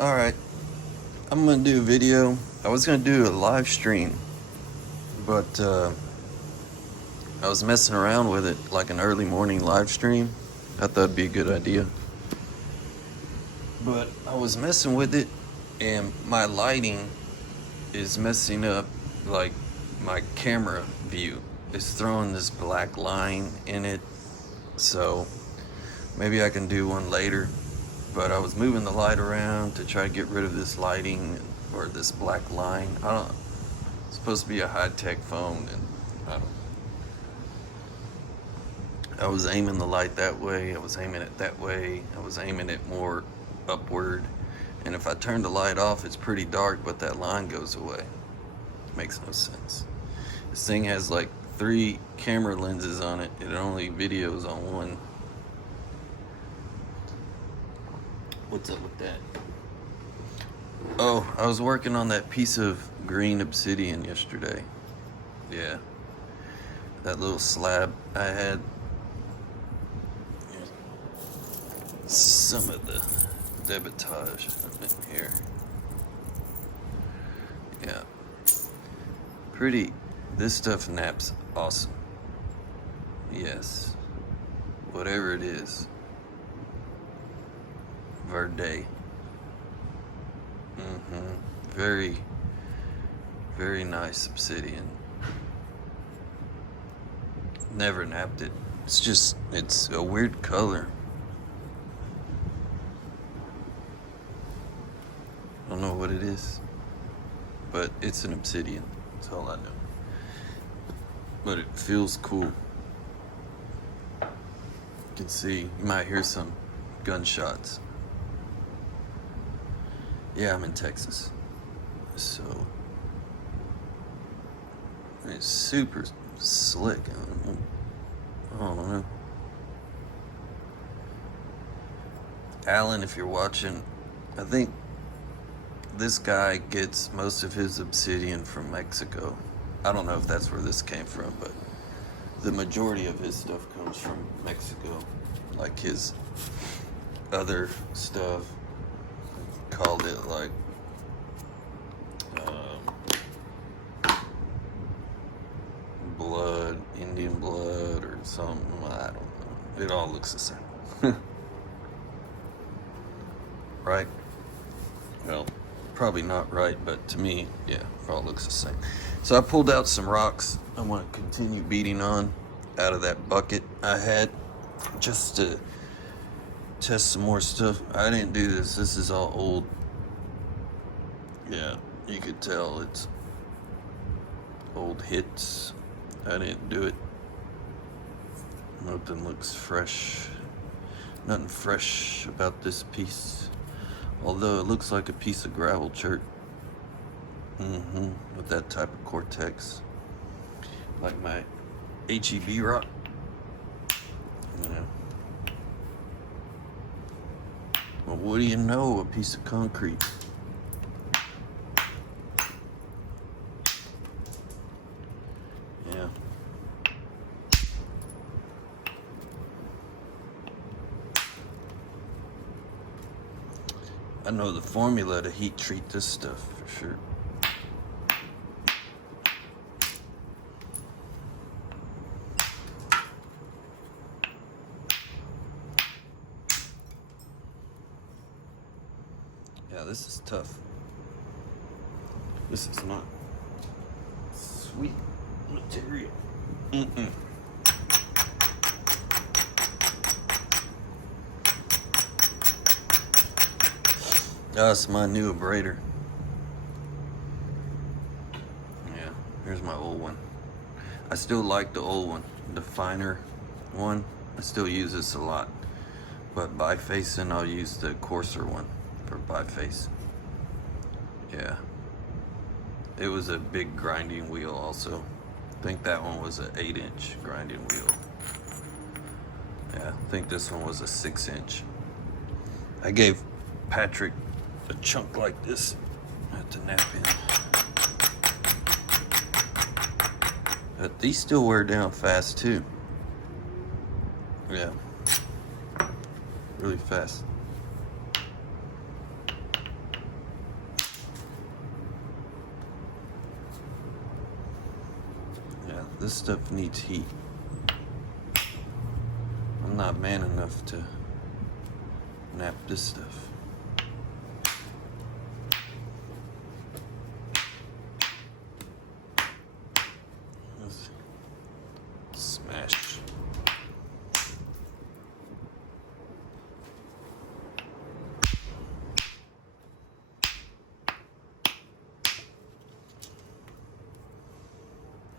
Alright, I'm gonna do a video. I was gonna do a live stream, but I was messing around with it like an early morning live stream. I thought it'd be a good idea. But I was messing with it, and my lighting is messing up, like my camera view is throwing this black line in it. So maybe I can do one later. But I was moving the light around to try to get rid of this lighting or this black line. It's supposed to be a high-tech phone, and I was aiming the light that way, I was aiming it that way, I was aiming it more upward, and if I turn the light off, it's pretty dark, but that line goes away. It makes no sense. This thing has like 3 camera lenses on it. It only videos on one. What's up with that? Oh, I was working on that piece of green obsidian yesterday. Yeah. That little slab I had. Some of the debitage up in here. Yeah. Pretty. This stuff naps awesome. Yes. Whatever it is. Verde. Very, very nice obsidian. Never napped it. It's a weird color. I don't know what it is, but it's an obsidian. That's all I know. But it feels cool. You can see, you might hear some gunshots. Yeah, I'm in Texas. So, it's super slick. I don't know. Alan, if you're watching, I think this guy gets most of his obsidian from Mexico. I don't know if that's where this came from, but the majority of his stuff comes from Mexico. Like his other stuff, called it like blood, Indian blood or something. I don't know. It all looks the same. Right? Well, probably not right, but to me, yeah, it all looks the same. So I pulled out some rocks I want to continue beating on out of that bucket I had, just to test some more stuff. I didn't do this. This is all old. Yeah, you could tell it's old hits. I didn't do it. Nothing looks fresh. Nothing fresh about this piece. Although it looks like a piece of gravel chert. With that type of cortex. Like my HEB rock. Yeah. Well, what do you know? A piece of concrete. Yeah. I know the formula to heat treat this stuff for sure. Yeah, this is tough. This is not sweet material. That's my new abrader. Yeah, here's my old one. I still like the old one, the finer one. I still use this a lot. But bifacing, I'll use the coarser one for biface. Yeah. It was a big grinding wheel also. I think that one was an 8-inch grinding wheel. Yeah, I think this one was a 6-inch. I gave Patrick a chunk like this at the Knapping. But these still wear down fast too. Yeah. Really fast. This stuff needs heat. I'm not man enough to nap this stuff. Let's smash.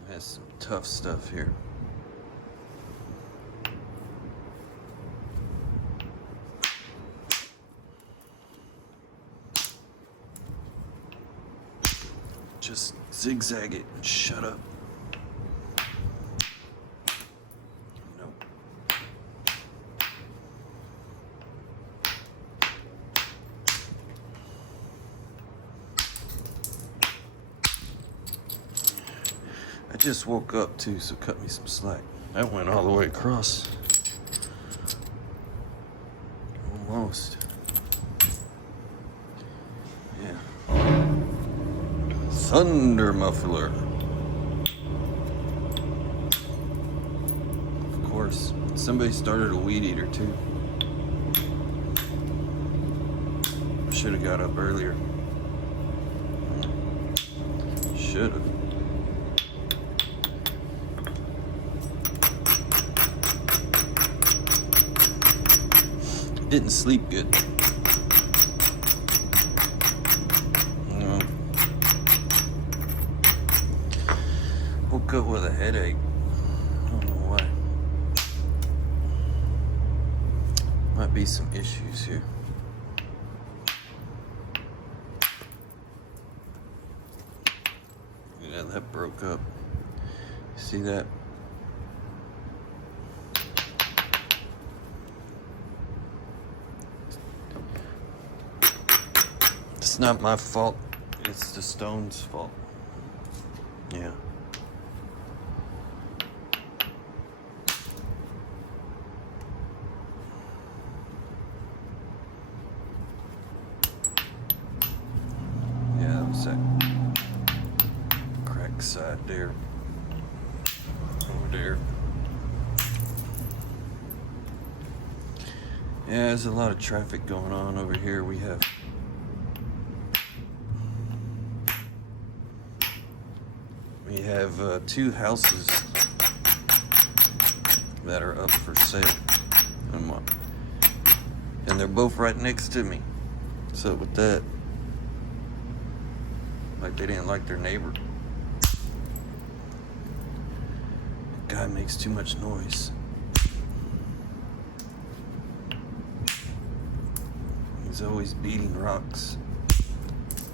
Has some tough stuff here. Just zigzag it and shut up. Nope. I just woke up too, so cut me some slack. That went all the way across. Almost. Yeah. Thunder muffler. Of course. Somebody started a weed eater too. Should have got up earlier. Should have. Didn't sleep good. Woke up with a headache. I don't know why. Might be some issues here. Yeah, that broke up. See that? It's not my fault. It's the stone's fault. Yeah. Yeah, that was that crack side there. Over there. Yeah, there's a lot of traffic going on over here. We have two houses that are up for sale, and they're both right next to me. So with that, like they didn't like their neighbor. The guy makes too much noise. He's always beating rocks.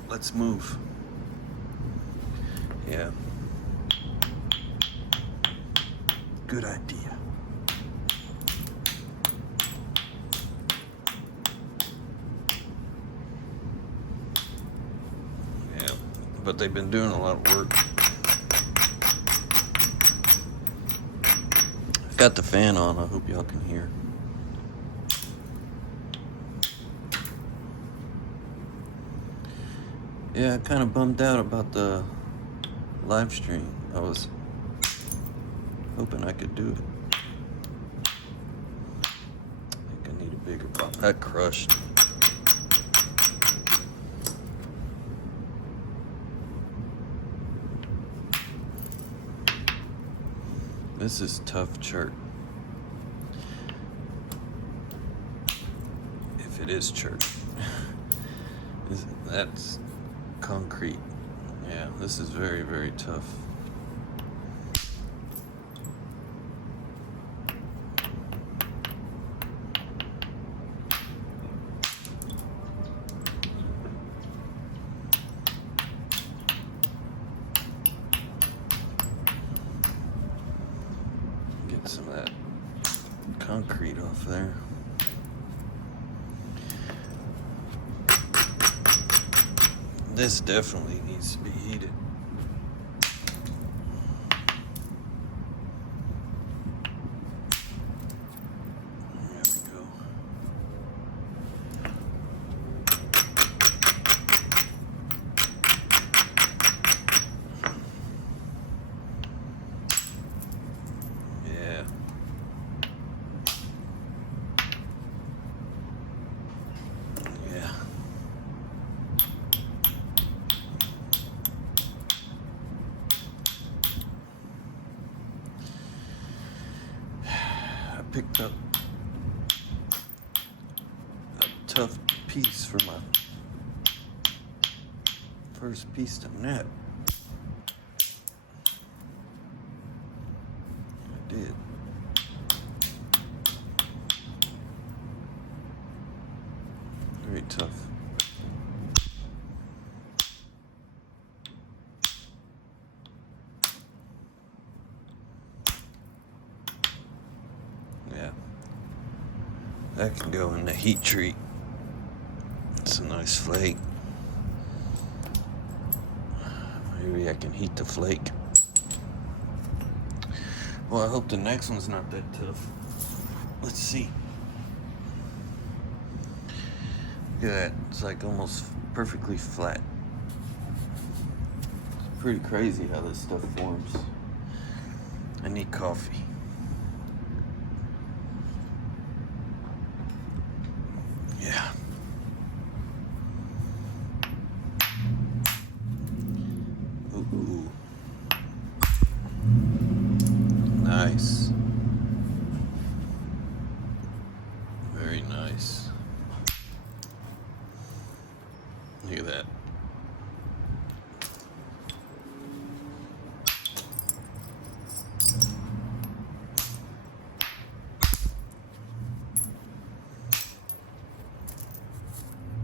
Let's move. Yeah. Good idea. Yeah, but they've been doing a lot of work. I've got the fan on. I hope y'all can hear. Yeah, kind of bummed out about the live stream. I was hoping I could do it. I think I need a bigger box. That crushed. This is tough chert. If it is chert. That's concrete. Yeah, this is very, very tough. Get some of that concrete off there. This definitely needs to be heated. There we go. a tough piece for my first piece to knap. I did. Very tough. Yeah. That can go in the heat treat. It's a nice flake. Maybe I can heat the flake. Well, I hope the next one's not that tough. Let's see. Look at that. It's like almost perfectly flat. It's pretty crazy how this stuff forms. I need coffee. Yeah. Ooh. Nice. Very nice. Look at that.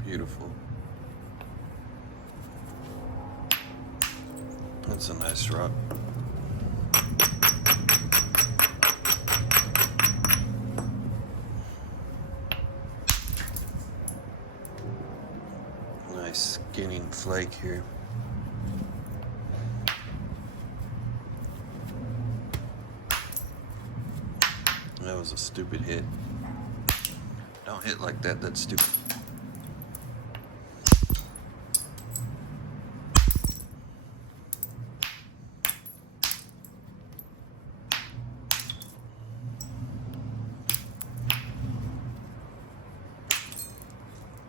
Beautiful. That's a nice rock. Nice skinning flake here. That was a stupid hit. Don't hit like that, that's stupid.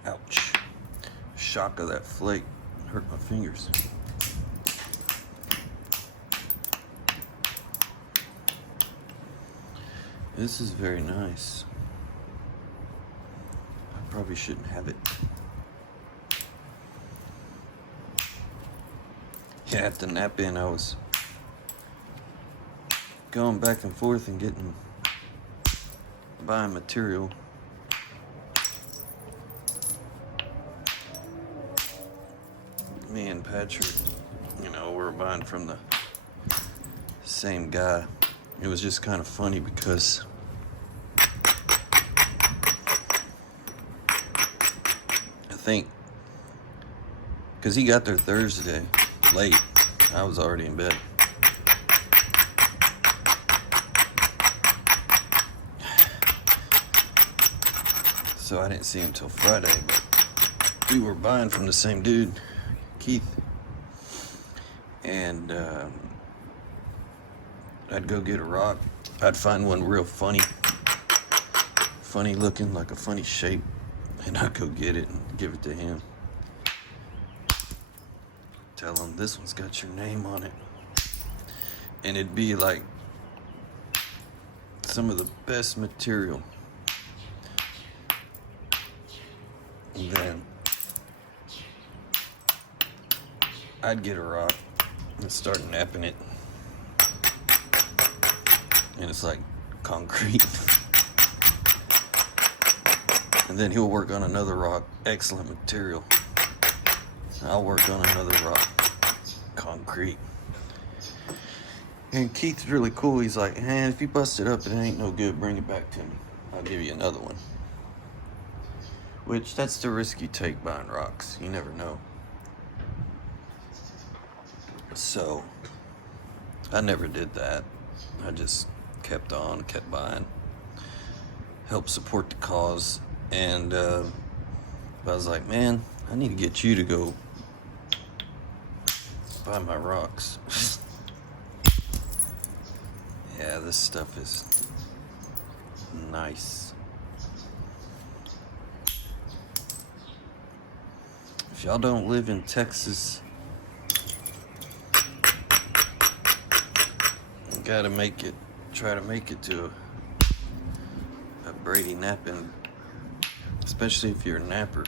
Ouch. Shock of that flake hurt my fingers. This is very nice. I probably shouldn't have it. Yeah, at the nap in, I was going back and forth and buying material. Me and Patrick, we're buying from the same guy. It was just kind of funny because I think because he got there Thursday late. I was already in bed. So I didn't see him till Friday, but we were buying from the same dude, Keith. And I'd go get a rock. I'd find one real funny looking, like a funny shape, and I'd go get it and give it to him. Tell him, this one's got your name on it. And it'd be like some of the best material. And then I'd get a rock and start napping it. And it's like concrete. And then he'll work on another rock, excellent material. I'll work on another rock, concrete. And Keith's really cool. He's like, hey, if you bust it up, it ain't no good, bring it back to me. I'll give you another one. Which, that's the risk you take buying rocks. You never know. So, I never did that. I just kept buying. Helped support the cause. And I was like, man, I need to get you to go buy my rocks. Yeah, this stuff is nice. If y'all don't live in Texas, you gotta try to make it to Brady Knapping, especially if you're a napper,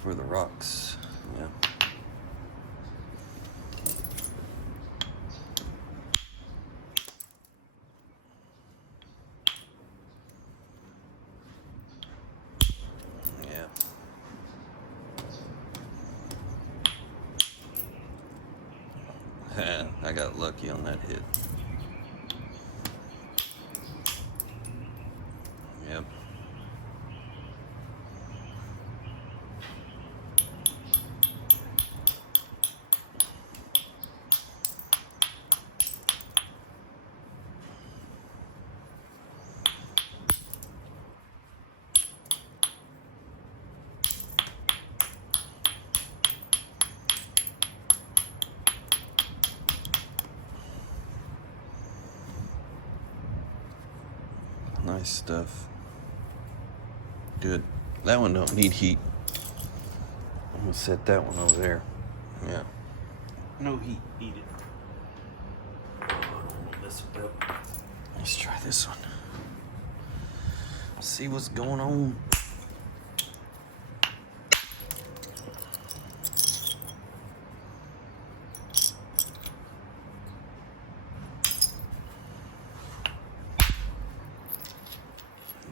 for the rocks. Yeah. Yeah. I got lucky on that hit. Yep. Nice stuff. Good. That one don't need heat. I'm gonna set that one over there. Yeah. No heat needed. Let's try this one. See what's going on.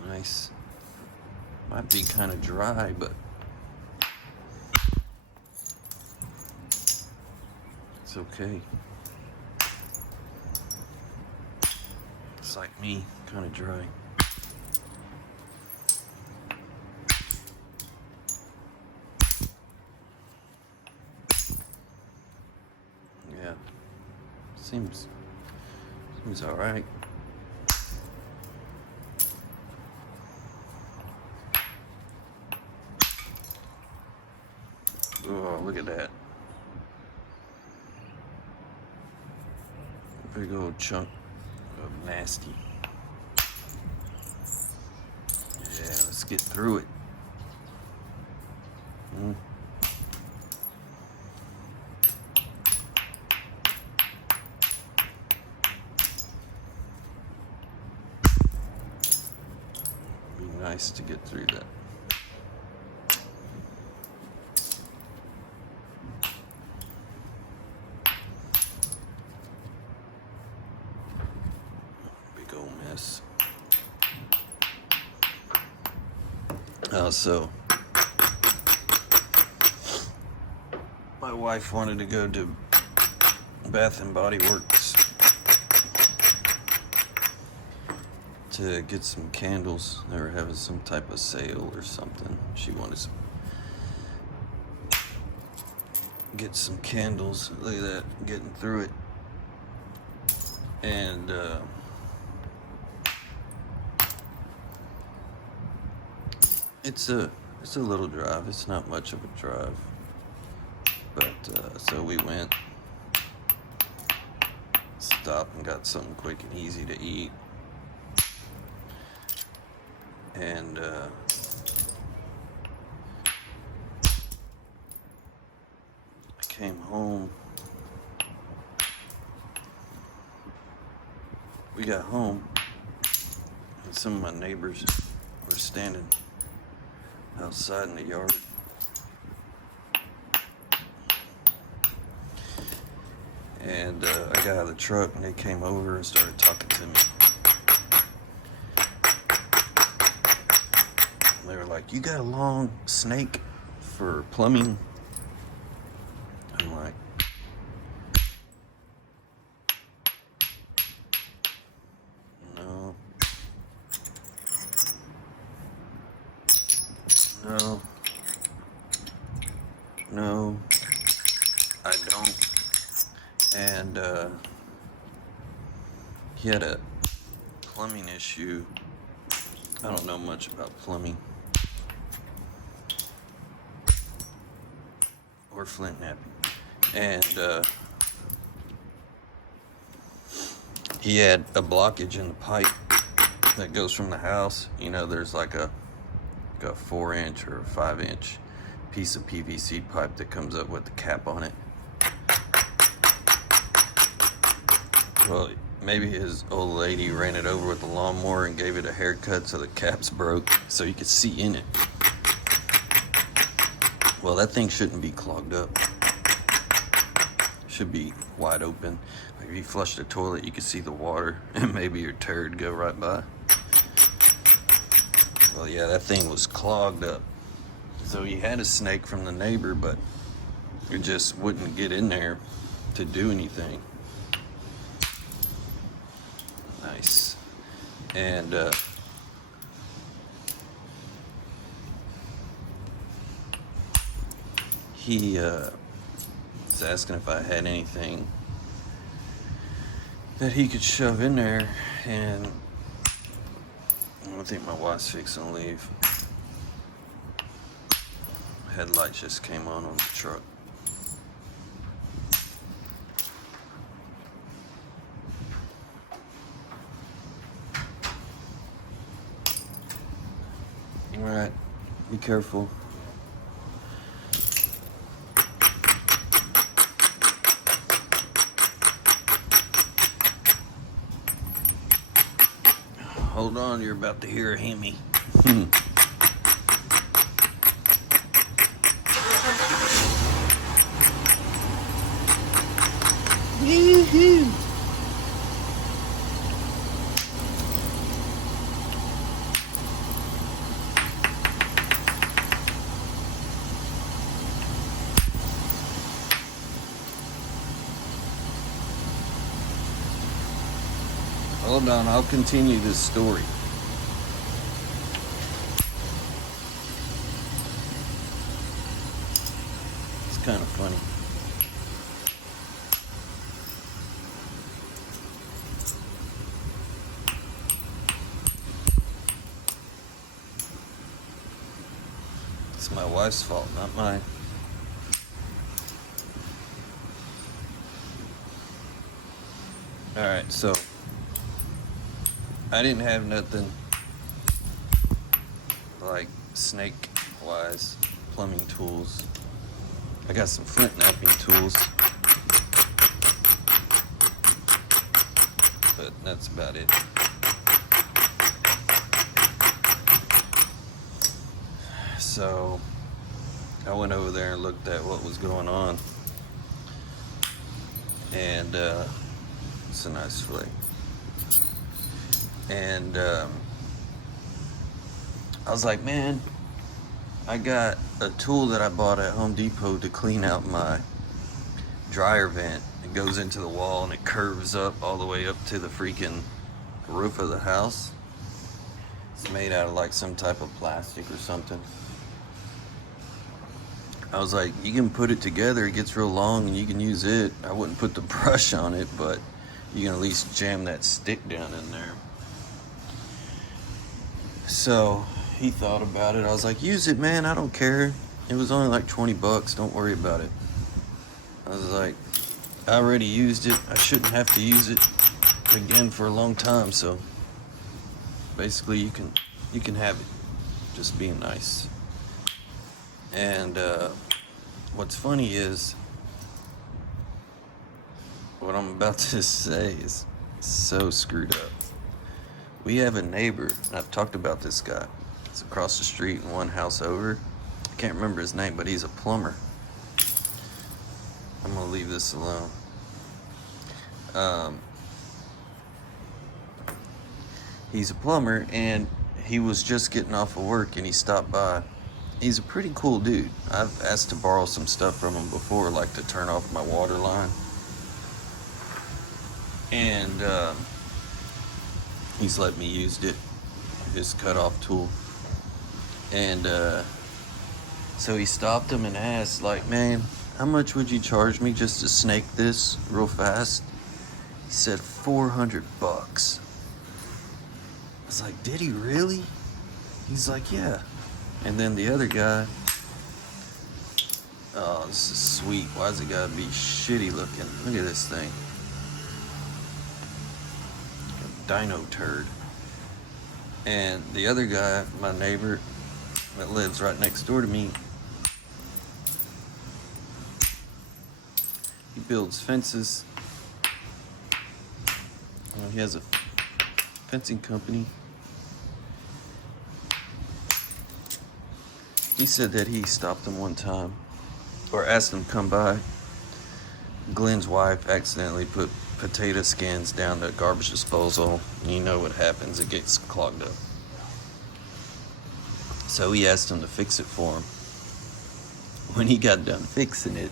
Nice. Might be kind of dry, but it's okay. It's like me, kind of dry. Yeah. Seems all right. Oh, look at that. Big old chunk of nasty. Yeah, let's get through it. Be nice to get through that. So my wife wanted to go to Bath and Body Works to get some candles. They were having some type of sale or something. She wanted to get some candles. Look at that, getting through it. And it's a little drive. It's not much of a drive, but so we went, stopped and got something quick and easy to eat, and I came home. We got home, and some of my neighbors were standing outside in the yard. And I got out of the truck and they came over and started talking to me. And they were like, "You got a long snake for plumbing?" I'm like, No, I don't. And he had a plumbing issue. I don't know much about plumbing or flint knapping. And he had a blockage in the pipe that goes from the house. You know, there's like a 4-inch or a 5-inch piece of PVC pipe that comes up with the cap on it. Well, maybe his old lady ran it over with a lawnmower and gave it a haircut so the caps broke so you could see in it. Well, that thing shouldn't be clogged up. Should be wide open. Like if you flush the toilet, you can see the water and maybe your turd go right by. Well, yeah, that thing was clogged up. So he had a snake from the neighbor, but it just wouldn't get in there to do anything. Nice. And he was asking if I had anything that he could shove in there, and I think my wife's fixing to leave. Headlights just came on the truck. All right, be careful. Hold on, you're about to hear a Hemi. Woohoo! Hold on, I'll continue this story. It's kind of funny. It's my wife's fault, not mine. Alright, so I didn't have nothing like snake wise plumbing tools. I got some flint knapping tools, but that's about it. So I went over there and looked at what was going on, and it's a nice flake. And I was like, man, I got a tool that I bought at Home Depot to clean out my dryer vent. It goes into the wall and it curves up all the way up to the freaking roof of the house. It's made out of like some type of plastic or something. I was like, you can put it together, it gets real long and you can use it. I wouldn't put the brush on it, but you can at least jam that stick down in there. So he thought about it. I was like, use it, man, I don't care. It was only like 20 bucks, don't worry about it. I was like, I already used it. I shouldn't have to use it again for a long time. So basically you can have it. Just being nice. And what's funny is what I'm about to say is so screwed up. We have a neighbor, and I've talked about this guy. It's across the street and one house over. I can't remember his name, but he's a plumber. I'm gonna leave this alone. He's a plumber, and he was just getting off of work, and he stopped by. He's a pretty cool dude. I've asked to borrow some stuff from him before, like to turn off my water line. And he's let me use it, his cutoff tool. And so he stopped him and asked, like, man, how much would you charge me just to snake this real fast? He said 400 bucks. I was like, did he really? He's like, yeah. And then the other guy, oh, this is sweet. Why's it gotta be shitty looking? Look at this thing. A dino turd. And the other guy, my neighbor that lives right next door to me, he builds fences He has a fencing company. He said that he stopped him one time, or asked him to come by. Glenn's wife accidentally put potato skins down the garbage disposal. You know what happens, it gets clogged up. So he asked him to fix it for him. When he got done fixing it,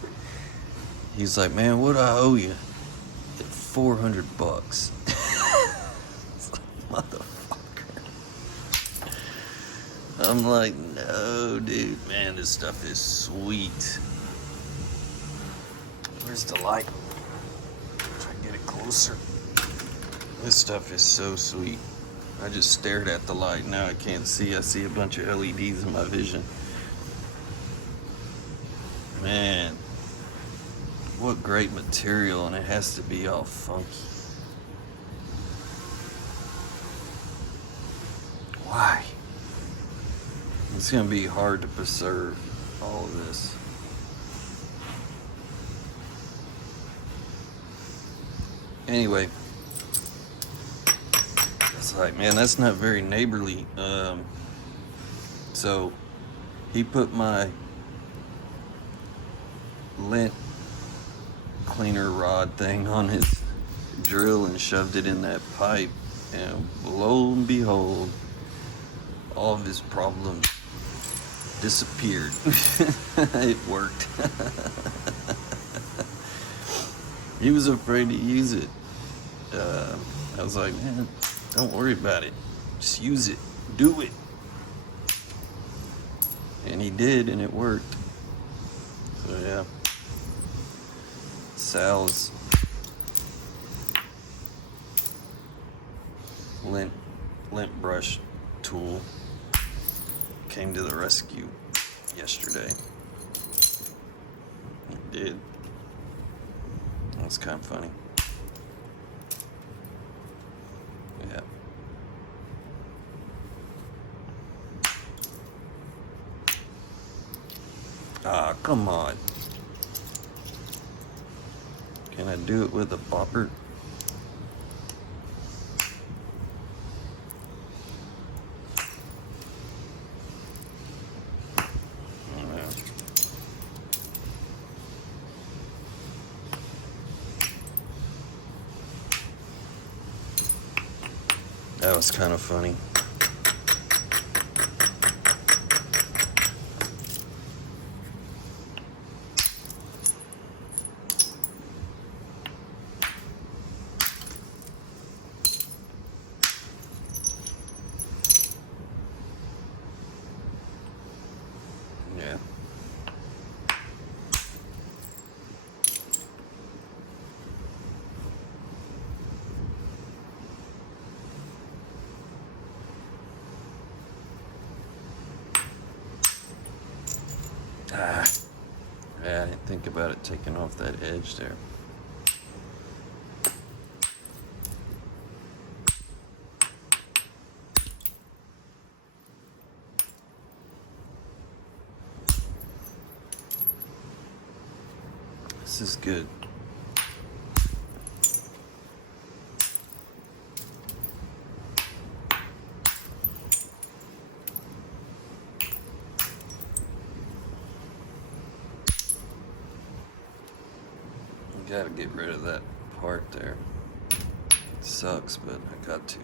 he's like, man, what do I owe you? $400. It's like, motherfucker. I'm like, no, dude, man, this stuff is sweet. Where's the light? Try to get it closer. This stuff is so sweet. I just stared at the light. Now I can't see. I see a bunch of LEDs in my vision. Man, what great material, and it has to be all funky. Why? It's gonna be hard to preserve all of this. Anyway, it's like, man, that's not very neighborly. So he put my lint cleaner rod thing on his drill and shoved it in that pipe, and lo and behold, all of his problems disappeared. It worked. He was afraid to use it. I was like, man, don't worry about it. Just use it. Do it. And he did, and it worked. So yeah. Sal's lint brush tool came to the rescue yesterday. It did. That's kind of funny. Yeah. Ah, come on. Can I do it with a bopper? That was kind of funny. Yeah. Yeah, I didn't think about it taking off that edge there. This is good. Gotta get rid of that part there. It sucks, but I got to.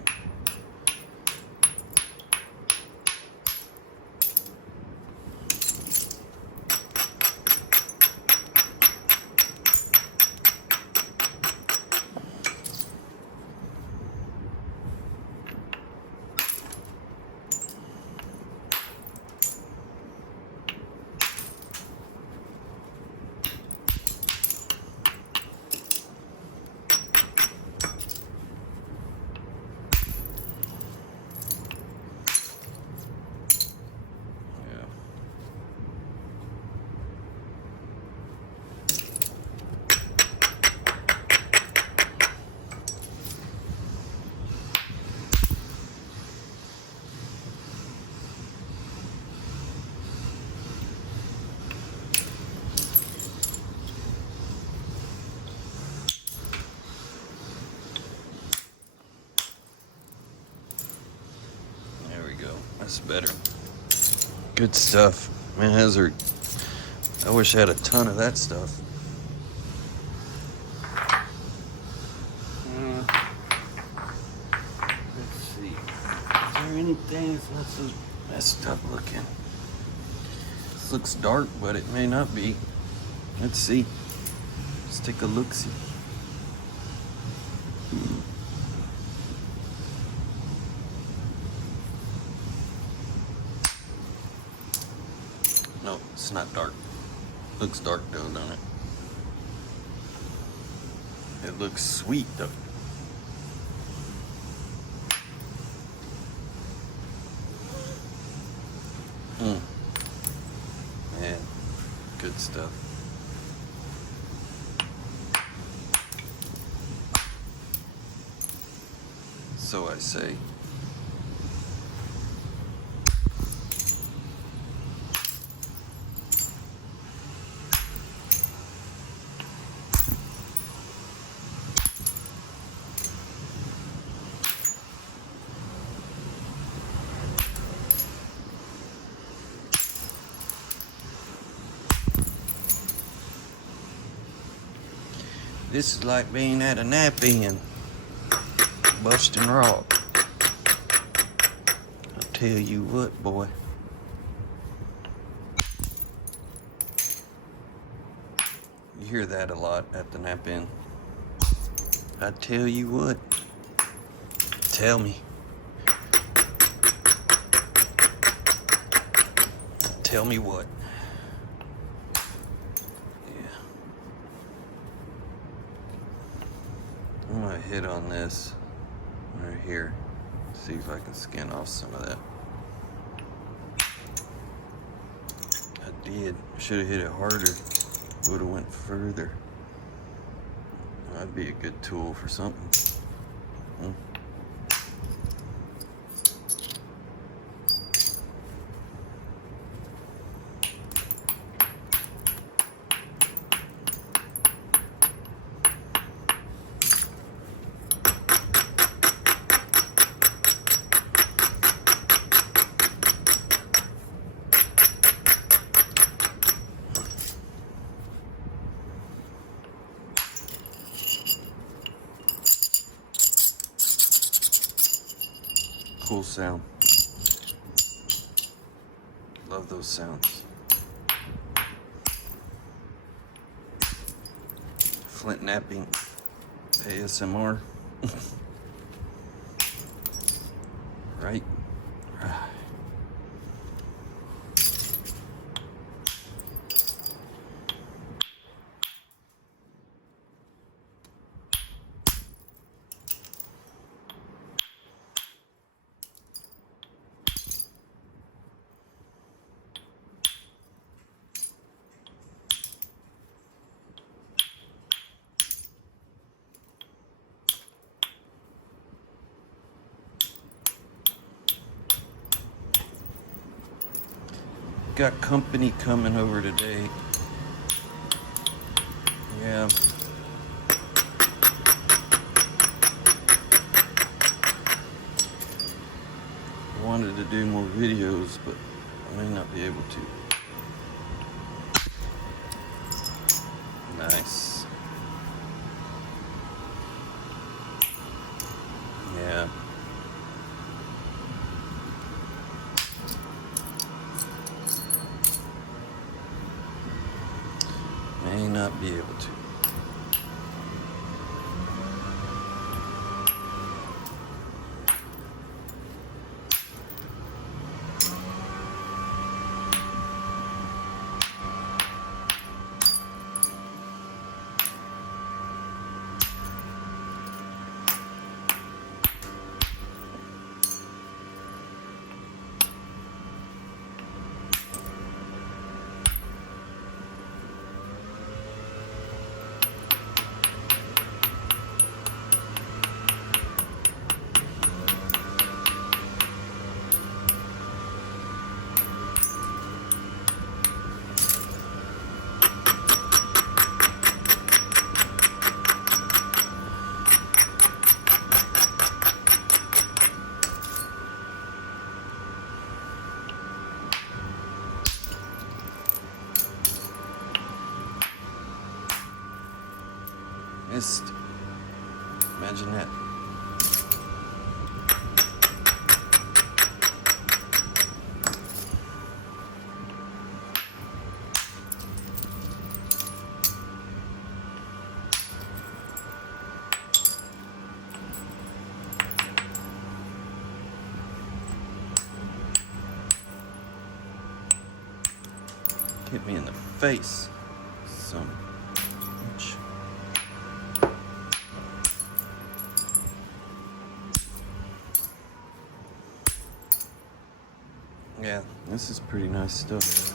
That's better. Good stuff. Man, Hazard. I wish I had a ton of that stuff. Let's see. Is there anything that's so messed up looking? This looks dark, but it may not be. Let's see. Let's take a look-see. No, it's not dark. Looks dark though, don't it? It looks sweet though. Man, good stuff. So I say. This is like being at a Knapping, busting rock. I'll tell you what, boy. You hear that a lot at the Knapping. I tell you what. Tell me. Tell me what. I'm gonna hit on this right here. See if I can skin off some of that. I did. I should have hit it harder. Would have went further. That'd be a good tool for something. Cool sound. Love those sounds. Flint Knapping ASMR. Right? Got company coming over today. Yeah. I wanted to do more videos, but I may not be able to. Nice. Yeah. May not be able to. missed. Imagine that. Hit me in the face. Some inch. Yeah, this is pretty nice stuff.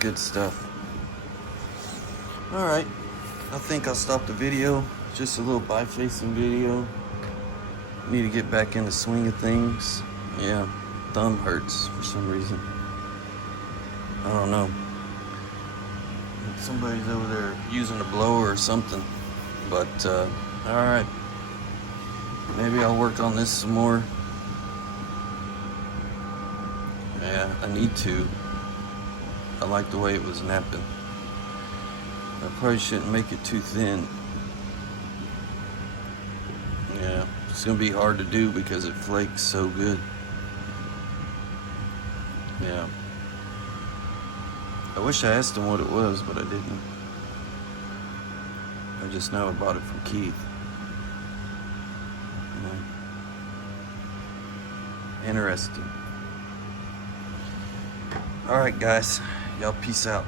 Good stuff. Alright, I think I'll stop the video. Just a little bifacing video. Need to get back in the swing of things. Yeah, thumb hurts for some reason. I don't know. Somebody's over there using a blower or something. But, alright. Maybe I'll work on this some more. Yeah, I need to. I like the way it was napping. I probably shouldn't make it too thin. Yeah, it's gonna be hard to do because it flakes so good. Yeah. I wish I asked him what it was, but I didn't. I just know I bought it from Keith. Interesting. Alright guys, y'all peace out.